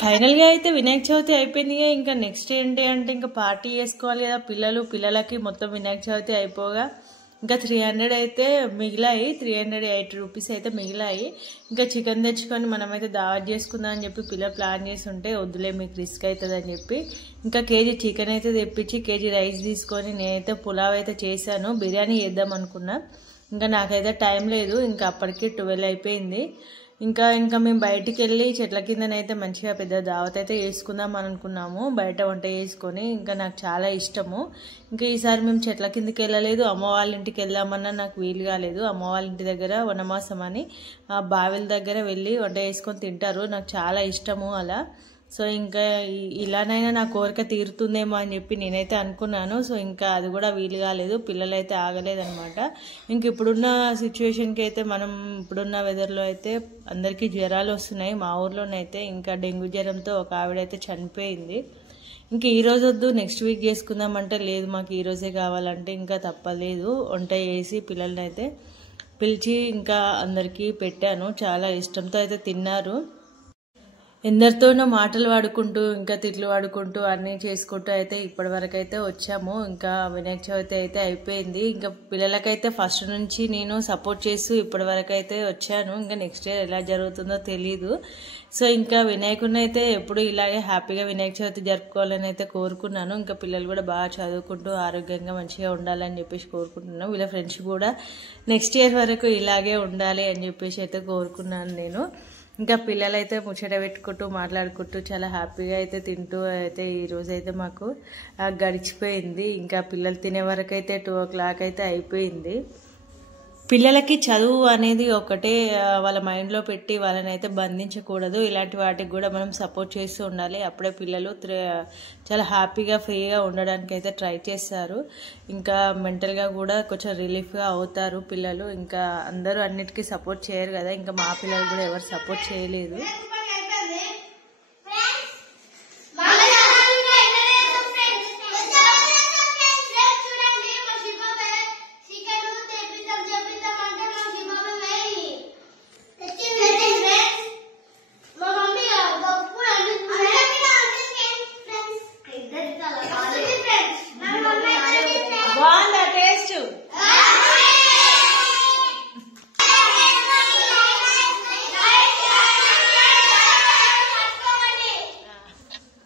Final గా అయితే వినాయక చవితి అయిపోయింది. ఇంకా నెక్స్ట్ ఏంటి అంటే ఇంకా పార్టీ చేసుకోవాలి కదా పిల్లలకి మొత్తం వినాయక చవితి అయిపోగా ఇంకా 300 అయితే మిగిలాయి. 308 రూపీస్ అయితే మిగిలాయి. ఇంకా చికెన్ తెచ్చుకొని మనమైతే దావత్ చేసుకుందాం అని చెప్పి పిల్లలు ప్లాన్ చేసి ఉంటే వద్దులే మీకు రిస్క్ అవుతుంది అని చెప్పి ఇంకా కేజీ చికెన్ అయితే తెప్పించి కేజీ రైస్ తీసుకొని నేనైతే పులావ్ అయితే చేశాను. బిర్యానీ చేద్దాం అనుకున్నా. ఇంకా నాకైతే టైం లేదు. ఇంకా అప్పటికి 12 అయిపోయింది. ఇంకా మేము బయటికి వెళ్ళి చెట్ల కిందనైతే మంచిగా పెద్ద దావత్ అయితే చేసుకుందాం అని అనుకున్నాము. బయట వంట చేసుకొని ఇంకా నాకు చాలా ఇష్టము. ఇంకా ఈసారి మేము చెట్ల కిందకి వెళ్ళలేదు. అమ్మ వాళ్ళ ఇంటికి వెళ్దామన్నా నాకు వీలు కాలేదు. అమ్మ వాళ్ళ ఇంటి దగ్గర వనమాసం అని బావిల దగ్గర వెళ్ళి వంట చేసుకొని తింటారు. నాకు చాలా ఇష్టము అలా. సో ఇంకా ఇలానైనా నా కోరిక తీరుతుందేమో అని చెప్పి నేనైతే అనుకున్నాను. సో ఇంకా అది కూడా వీలు కాలేదు. పిల్లలైతే ఆగలేదనమాట. ఇంక ఇప్పుడున్న సిచ్యువేషన్కి అయితే మనం ఇప్పుడున్న వెదర్లో అయితే అందరికీ జ్వరాలు వస్తున్నాయి. మా ఊర్లోనైతే ఇంకా డెంగ్యూ జ్వరంతో ఒక ఆవిడైతే చనిపోయింది. ఇంక ఈ రోజు వద్దు నెక్స్ట్ వీక్ చేసుకుందామంటే లేదు మాకు ఈ రోజే కావాలంటే ఇంకా తప్పలేదు. వంట చేసి పిల్లల్ని అయితే పిలిచి ఇంకా అందరికీ పెట్టాను. చాలా ఇష్టంతో అయితే తిన్నారు. ఎందరితోనో మాటలు వాడుకుంటూ ఇంకా తిట్లు వాడుకుంటూ అన్నీ చేసుకుంటూ అయితే ఇప్పటి వరకు అయితే వచ్చాము. ఇంకా వినాయక చవితి అయితే అయిపోయింది. ఇంకా పిల్లలకైతే ఫస్ట్ నుంచి నేను సపోర్ట్ చేస్తూ ఇప్పటి వరకు అయితే వచ్చాను. ఇంకా నెక్స్ట్ ఇయర్ ఎలా జరుగుతుందో తెలీదు. సో ఇంకా వినాయకుడిని అయితే ఎప్పుడు ఇలాగే హ్యాపీగా వినాయక చవితి జరుపుకోవాలని అయితే కోరుకున్నాను. ఇంకా పిల్లలు కూడా బాగా చదువుకుంటూ ఆరోగ్యంగా మంచిగా ఉండాలని చెప్పేసి కోరుకుంటున్నాను. వీళ్ళ ఫ్రెండ్స్ కూడా నెక్స్ట్ ఇయర్ వరకు ఇలాగే ఉండాలి అని చెప్పేసి అయితే కోరుకున్నాను నేను. ఇంకా పిల్లలైతే ముచ్చట పెట్టుకుంటూ మాట్లాడుకుంటూ చాలా హ్యాపీగా అయితే తింటూ అయితే ఈరోజు అయితే మాకు గడిచిపోయింది. ఇంకా పిల్లలు తినే వరకు అయితే 2 o'clock అయితే అయిపోయింది. పిల్లలకి చదువు అనేది ఒకటే వాళ్ళ మైండ్లో పెట్టి వాళ్ళని అయితే బంధించకూడదు. ఇలాంటి వాటికి కూడా మనం సపోర్ట్ చేస్తూ ఉండాలి. అప్పుడే పిల్లలు చాలా హ్యాపీగా ఫ్రీగా ఉండడానికి అయితే ట్రై చేస్తారు. ఇంకా మెంటల్గా కూడా కొంచెం రిలీఫ్గా అవుతారు పిల్లలు. ఇంకా అందరూ అన్నిటికీ సపోర్ట్ చేయరు కదా. ఇంకా మా పిల్లలు కూడా ఎవరు సపోర్ట్ చేయలేదు.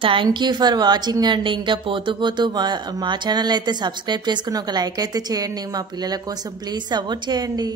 థ్యాంక్ యూ ఫర్ వాచింగ్ అండి. ఇంకా పోతూ మా ఛానల్ అయితే సబ్స్క్రైబ్ చేసుకుని ఒక లైక్ అయితే చేయండి. మా పిల్లల కోసం ప్లీజ్ సపోర్ట్ చేయండి.